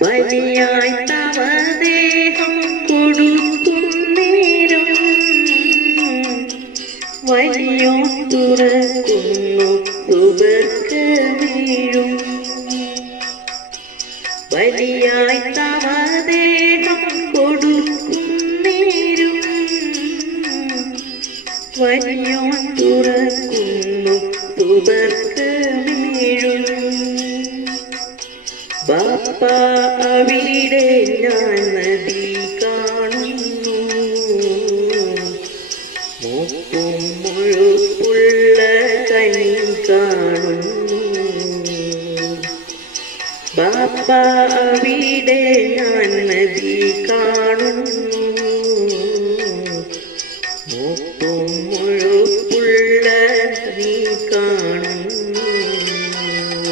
ബലിയായി തവ ദേഹം കൊടുക്കും നേരം വലിയോ തുറക്കുന്നു സുബർക്കമേഴും. ബലിയായി തവ ദേഹം കൊടുക്കും നേരം വലിയോ തുറക്കുന്നു സുബർക്കമേഴും. ബാപ്പ അവിടെ ഞാൻ നദി കാണുന്നു, മൂക്കും മുഴുപ്പുള്ള കനി കാണുന്നു. ബാപ്പ അവിടെ ഞാൻ നദി കാണുന്നു,